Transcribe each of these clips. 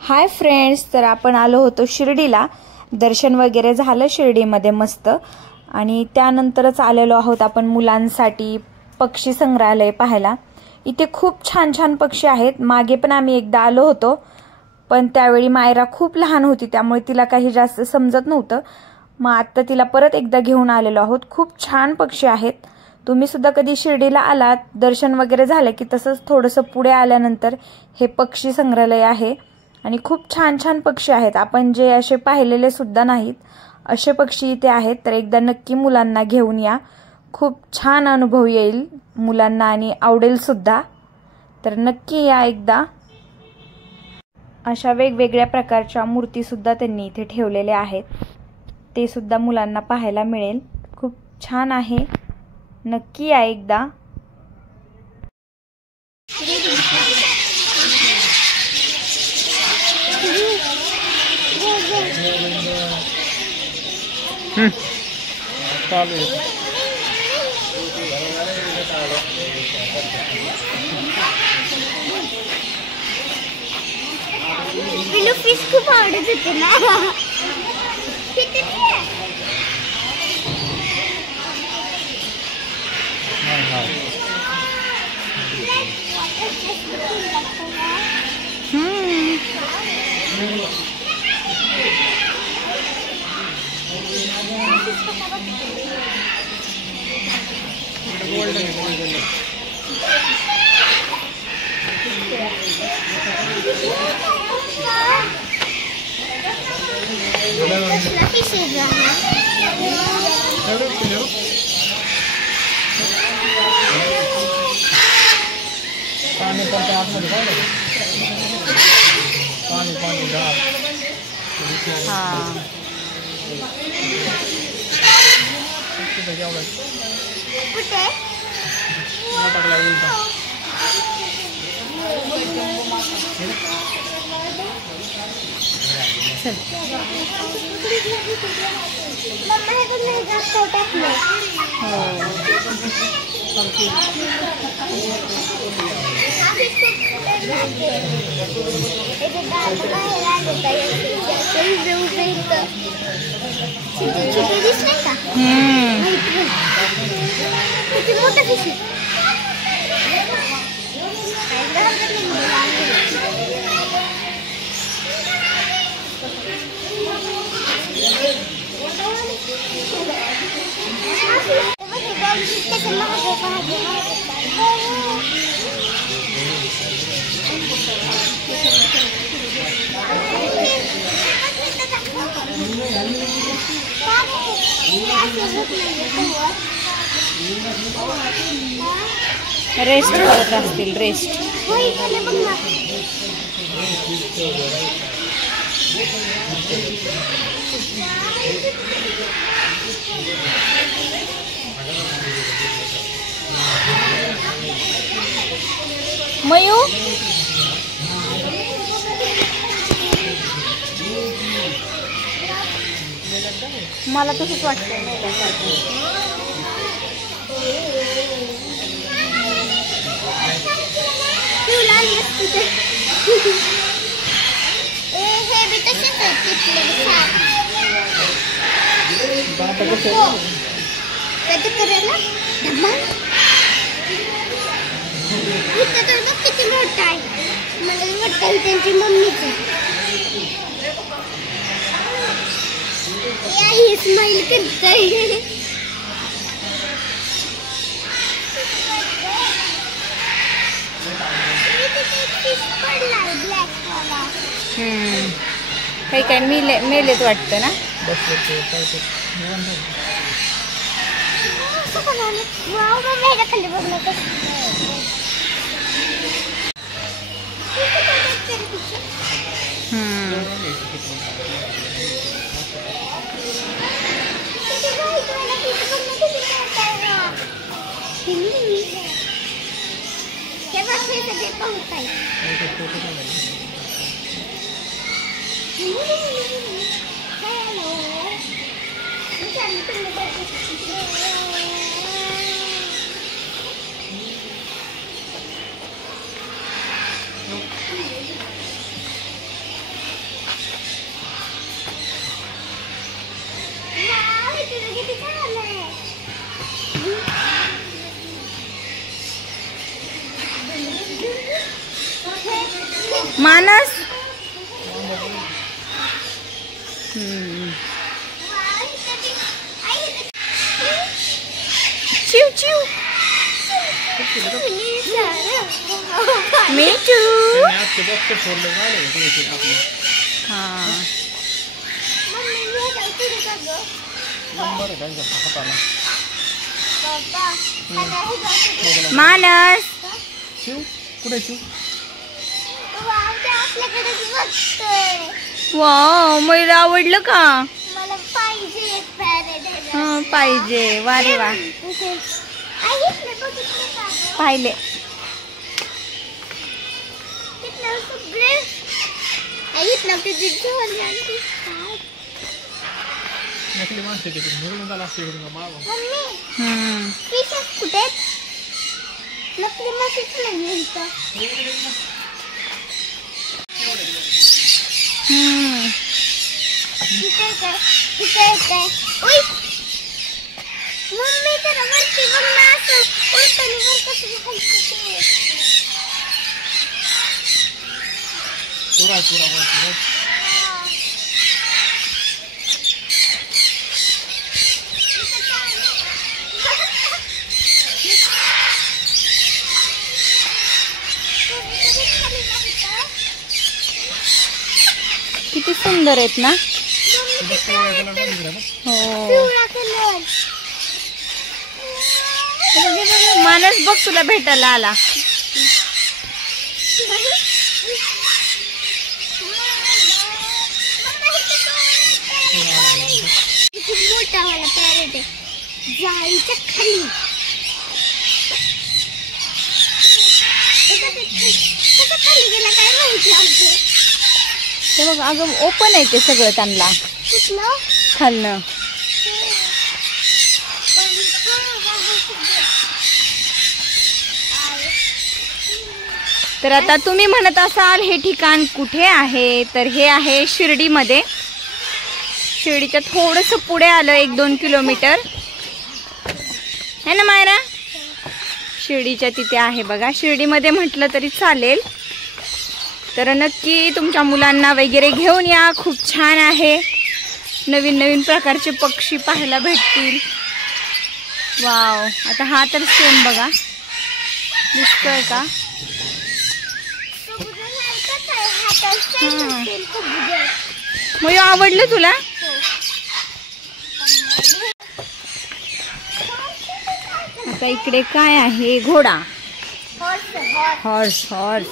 Hi friends, तर आपण आलो होतो शिर्डीला. दर्शन वगैरे झालं शिर्डीमध्ये मस्त. आणि त्यानंतरच आलेलो आहोत आपण मुलांसाठी पक्षी संग्रहालय पाहायला. इथे खूप छान छान पक्षी आहेत. मागे पण आम्ही एकदा आलो होतो, पण त्यावेळी मायरा खूप लहान होती, त्यामुळे तिला काही जास्त समजत नव्हतं. मग आता तिला परत एकदा घेऊन आलेलो आहोत. खूप छान पक्षी आहेत. तुम्ही सुद्धा कधी शिर्डीला आलात, दर्शन वगैरे झालं की तसंच थोडंसं पुढे आल्यानंतर हे पक्षी संग्रहालय आहे. आणि खूप छान छान पक्षी आहेत. आपण जे असे पाहिलेले सुद्धा नाहीत असे पक्षी इथे आहेत. तर एकदा नक्की मुलांना घेऊन या. खूप छान अनुभव येईल मुलांना आणि आवडेल सुद्धा. तर नक्की या एकदा. अशा वेगवेगळ्या प्रकारच्या मूर्ती सुद्धा त्यांनी इथे ठेवलेल्या आहेत. ते सुद्धा मुलांना पाहायला मिळेल. खूप छान आहे. नक्की या एकदा. पिलू फिश खूप आवडत होते ना. रेस्ट करत असतील. रेस्ट. मयू, मला तसंच वाटतं. किती मोठा आहे. मला वाटतं त्यांची मम्मीची स्माइल करताय. काही काय मेलेत वाटतं ना. मानस चिव चिव मी टू हाँ मानस वाव मला आवडलं का पाहिजे वारे वा पाहिले कुठे नकली मासे मम्मी तर वरती बघ ना असं उलटणी वर कसं किती सुंदर आहेत ना. हो मानस बघ तुला भेटायला आला. मोठा वाला पॅरेट आहे जाळीच्या खाली. खाली गेला काय माहिती आमचं. ते बघ अगं ओपन आहे ते सगळं त्यांना खालनं. तर आता तुम्ही म्हणत असाल हे ठिकाण कुठे आहे, तर हे आहे शिर्डीमध्ये. शिर्डीच्या थोडंसं पुढे आलं 1-2 किलोमीटर है ना मायरा. शिर्डीच्या तिथे आहे बघा. शिर्डीमध्ये म्हटलं तरी चालेल. तर नक्की तुमच्या मुलांना वगैरे घेऊन या. खूप छान आहे. नवीन नवीन प्रकारचे पक्षी पाहायला भेटतील. वाव. आता हा तर सेम बघा दिसतोय का. मग आवडलं तुला. आता इकडे काय आहे. घोडा. Horse horse.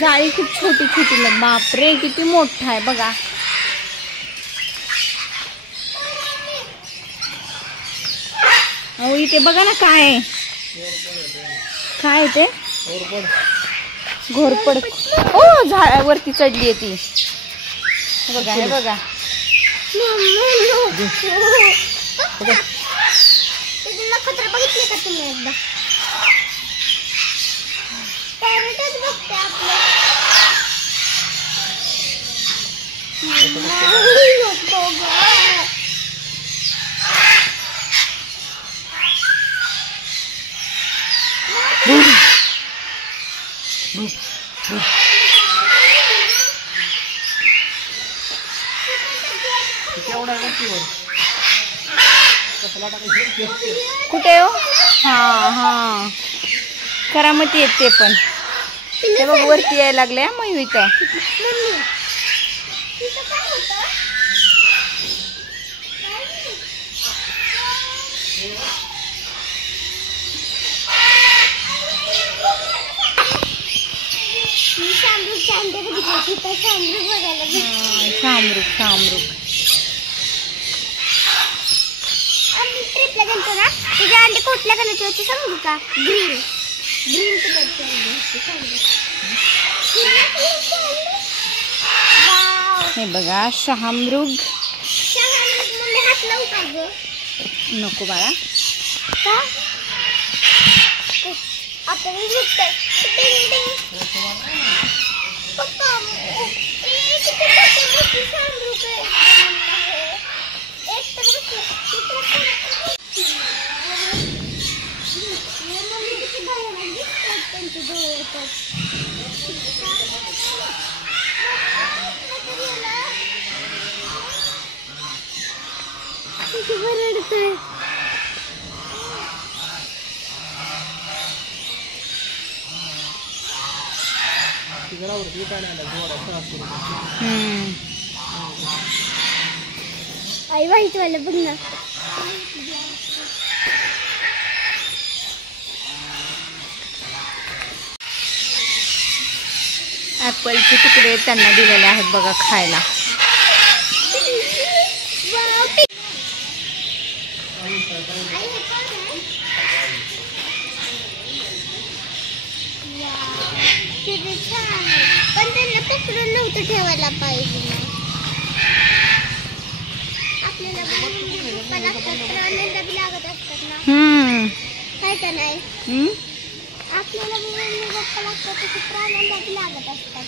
जाळी खूप छोटी छोटी. बापरे किती मोठा आहे बघा. अहो इथे बघा ना काय आहे. काय ते घोरपड. ओ झाडावरती चढली आहे ती बघा. हे बघा नक्षत्र बघितले का तुम्ही एकदा. पॅरेटच बघते आपलं. कुठे हो. हा हा करामती येत ते पण. ते बघ वरती यायला लागले मग इथं. शामरुख शामरुख. आम्ही ट्रिपला गेलतो ना तुझ्या अंडे कुठल्या कलरचे होते सांगू का. ग्रीन ग्रीन कलरचे अंडे. हे बघा शहामृग. मम्मी हात लावू का ग. नको बाळा. का आता मी झुकते. पप्पा आई वाईट वाला बघ ना. ऍपलचे तुकडे त्यांना दिलेले आहेत बघा खायला. पण त्यांना पकडून नव्हतं ठेवायला पाहिजे ना. आपल्याला पप्पा लागतात, प्राण्यांना बी लागत असतात ना. काय का नाही? आपल्याला पप्पा लागतात तसे प्राण्यांना बी लागत असतात.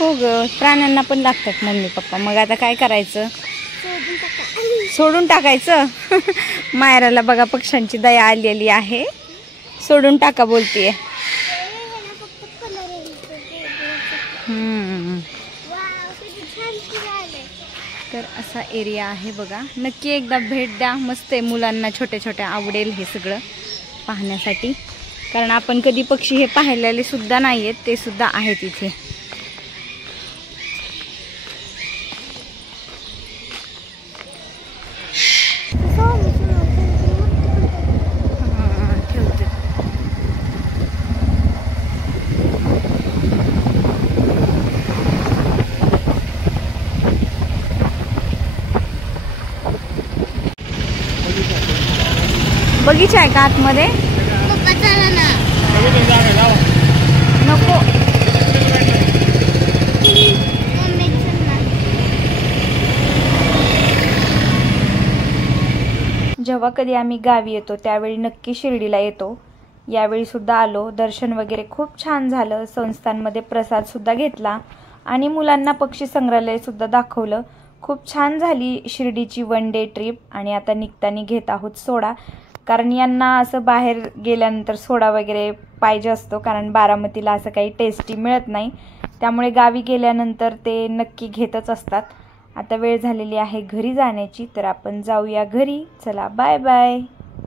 हो ग, प्राण्यांना पण लागतात मम्मी पप्पा. मग आता काय करायचं? सोडून टाकायचं. मायराला बघा पक्ष्यांची दया आलेली आहे. सोडून टाका बोलतीये. तर असा एरिया आहे बघा. नक्की एकदा भेट द्या. मस्त आहे. मुलांना छोट्या छोट्या आवडेल हे सगळं पाहण्यासाठी. कारण आपण कधी पक्षी हे पाहिलेले सुद्धा नाही आहेत. ते सुद्धा आहेत इथे. बगीचा आहे का आतमध्ये? पप्पा चला ना. नको. जेव्हा कधी आम्ही गावी येतो त्यावेळी नक्की शिर्डीला येतो. यावेळी सुद्धा आलो. दर्शन वगैरे खूप छान झालं. संस्थांमध्ये प्रसाद सुद्धा घेतला आणि मुलांना पक्षी संग्रहालय सुद्धा दाखवलं. खूप छान झाली शिर्डीची 1 डे ट्रिप. आणि आता निघताना घेत आहोत सोडा. कारण यांना असं बाहेर गेल्यानंतर सोडा वगैरे पाहिजे असतो. कारण बारामतीला असं काही टेस्टी मिळत नाही. त्यामुळे गावी गेल्यानंतर ते नक्की घेतच असतात. आता वेळ झालेली आहे घरी जाण्याची. तर आपण जाऊया घरी. चला बाय बाय.